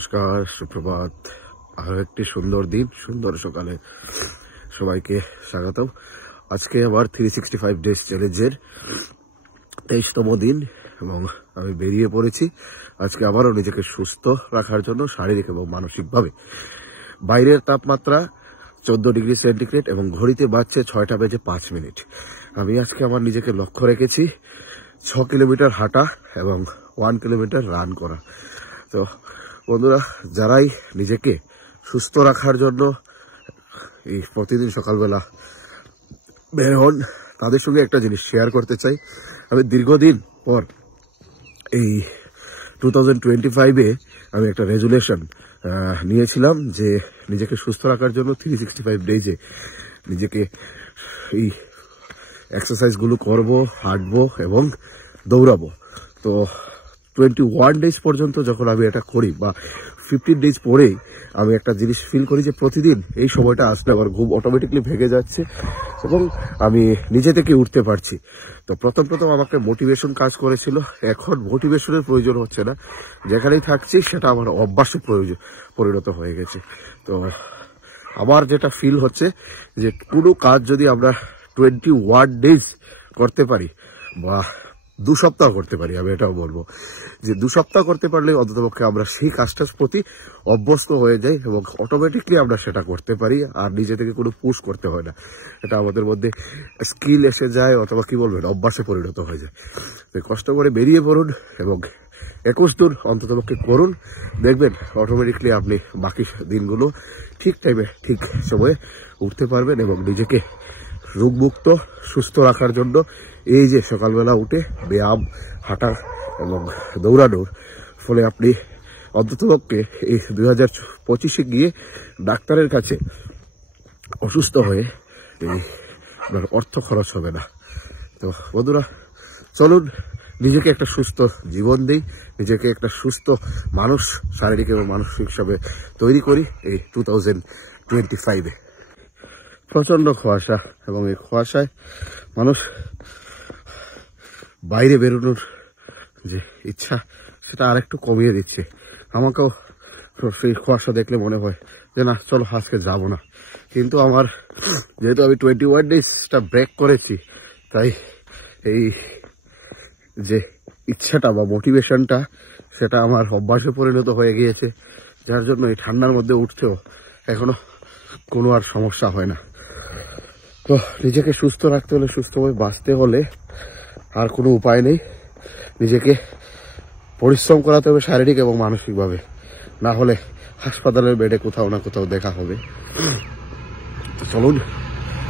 নমস্কার, সুপ্রভাত। আরো একটি সুন্দর দিন, সুন্দর সকালে সবাইকে স্বাগতম। আজকে আবার 365 ডেজ চ্যালেঞ্জের 23তম দিন এবং আমি বেরিয়ে পড়েছি আজকে আবারও নিজেকে সুস্থ রাখার জন্য, শারীরিক এবং মানসিকভাবে। বাইরের তাপমাত্রা 14 ডিগ্রি সেন্টিগ্রেড এবং ঘড়িতে বাজছে 6টা বেজে 5 মিনিট। আমি আজকে আমার নিজেকে লক্ষ্য রেখেছি 6 কিলোমিটার হাঁটা এবং 1 কিলোমিটার রান করা। তো বন্ধুরা, যারাই নিজেকে সুস্থ রাখার জন্য এই প্রতিদিন সকালবেলা বের হন, তাদের সঙ্গে একটা জিনিস শেয়ার করতে চাই। আমি দীর্ঘদিন পর এই 2025-এ আমি একটা রেজুলেশন নিয়েছিলাম যে নিজেকে সুস্থ রাখার জন্য 365 ডেজে নিজেকে এই এক্সারসাইজগুলো করব, হাঁটবো এবং দৌড়াবো। তো 21 ডেজ পর্যন্ত যখন আমি এটা করি বা 15 ডেজ পরেই আমি একটা জিনিস ফিল করি যে প্রতিদিন এই সময়টা আসলে আমার ঘুম অটোমেটিকলি ভেঙে যাচ্ছে এবং আমি নিজে থেকে উঠতে পারছি। তো প্রথম আমাকে মোটিভেশন কাজ করেছিল, এখন মোটিভেশনের প্রয়োজন হচ্ছে না। যেখানেই থাকছি সেটা আমার অভ্যাসে পরিণত হয়ে গেছে। তো আমার যেটা ফিল হচ্ছে যে কোনো কাজ যদি আমরা 21 ডেজ করতে পারি বা 2 সপ্তাহ করতে পারি, আমি এটাও বলবো যে 2 সপ্তাহ করতে পারলে অন্ততপক্ষে আমরা সেই কাজটার প্রতি অভ্যস্ত হয়ে যাই এবং অটোমেটিকলি আমরা সেটা করতে পারি, আর নিজে থেকে কোনো পুশ করতে হয় না। এটা আমাদের মধ্যে স্কিল এসে যায় অথবা কি বলবেন, অভ্যাসে পরিণত হয়ে যায়। তো কষ্ট করে বেরিয়ে পড়ুন এবং 21 দিন অন্ততপক্ষে করুন, দেখবেন অটোমেটিকলি আপনি বাকি দিনগুলো ঠিক টাইমে ঠিক সময়ে উঠতে পারবেন এবং নিজেকে রোগমুক্ত সুস্থ রাখার জন্য এই যে সকালবেলা উঠে ব্যায়াম, হাঁটা এবং দৌড়ানোর ফলে আপনি অন্ততপক্ষে এই 2025-এ গিয়ে ডাক্তারের কাছে অসুস্থ হয়ে আপনার অর্থ খরচ হবে না। তো বন্ধুরা, চলুন নিজেকে একটা সুস্থ জীবন দেই, নিজেকে একটা সুস্থ মানুষ শারীরিক এবং মানসিক হিসাবে তৈরি করি এই 2025-এ। প্রচন্ড কুয়াশা এবং এই কুয়াশায় মানুষ বাইরে বেরোনোর যে ইচ্ছা সেটা আরেকটু কমিয়ে দিচ্ছে। আমাকেও সেই কুয়াশা দেখলে মনে হয় যে না, চলো আজকে যাবো না। কিন্তু আমার যেহেতু আমি 21 ডেজটা ব্রেক করেছি, তাই এই যে ইচ্ছাটা বা মোটিভেশনটা সেটা আমার অভ্যাসে পরিণত হয়ে গিয়েছে, যার জন্য এই ঠান্ডার মধ্যে উঠতেও এখনো কোনো আর সমস্যা হয় না। তো নিজেকে সুস্থ রাখতে হলে, সুস্থভাবে বাঁচতে হলে আর কোনো উপায় নেই, নিজেকে পরিশ্রম করাতে হবে শারীরিক এবং মানসিকভাবে, না হলে হাসপাতালের বেডে কোথাও না কোথাও দেখা হবে। চলুন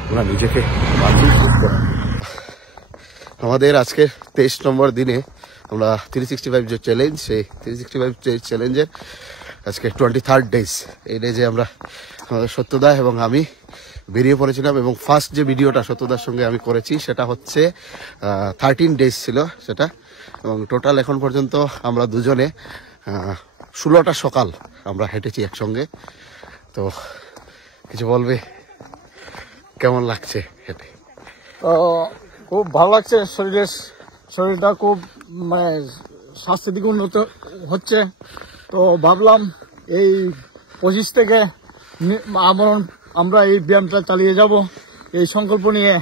আমরা নিজেকে বাঁচি, সুস্থ রাখি। আমাদের আজকে 23 নম্বর দিনে আমরা 365 যে চ্যালেঞ্জ, সেই 365 চ্যালেঞ্জের আজকে 23rd ডেজ। এই ডেজে আমরা আমাদের সত্যদা এবং আমি বেরিয়ে পড়েছিলাম এবং ফার্স্ট যে ভিডিওটা সত্যদার সঙ্গে আমি করেছি সেটা হচ্ছে 13 ডেজ ছিল সেটা, এবং টোটাল এখন পর্যন্ত আমরা দুজনে 16টা সকাল আমরা হেঁটেছি একসঙ্গে। তো কিছু বলবে, কেমন লাগছে হেঁটে? খুব ভালো লাগছে, শরীরটা খুব মানে স্বাস্থ্যের দিকে উন্নত হচ্ছে। তো ভাবলাম এই 25 থেকে আমরা এই ব্যায়ামটা চালিয়ে যাব, এই সংকল্প নিয়ে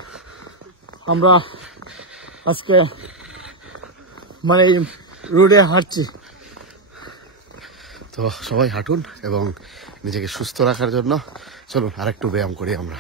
আমরা আজকে মানে এই রোডে হাঁটছি। তো সবাই হাঁটুন এবং নিজেকে সুস্থ রাখার জন্য চলুন আরেকটু ব্যায়াম করি আমরা।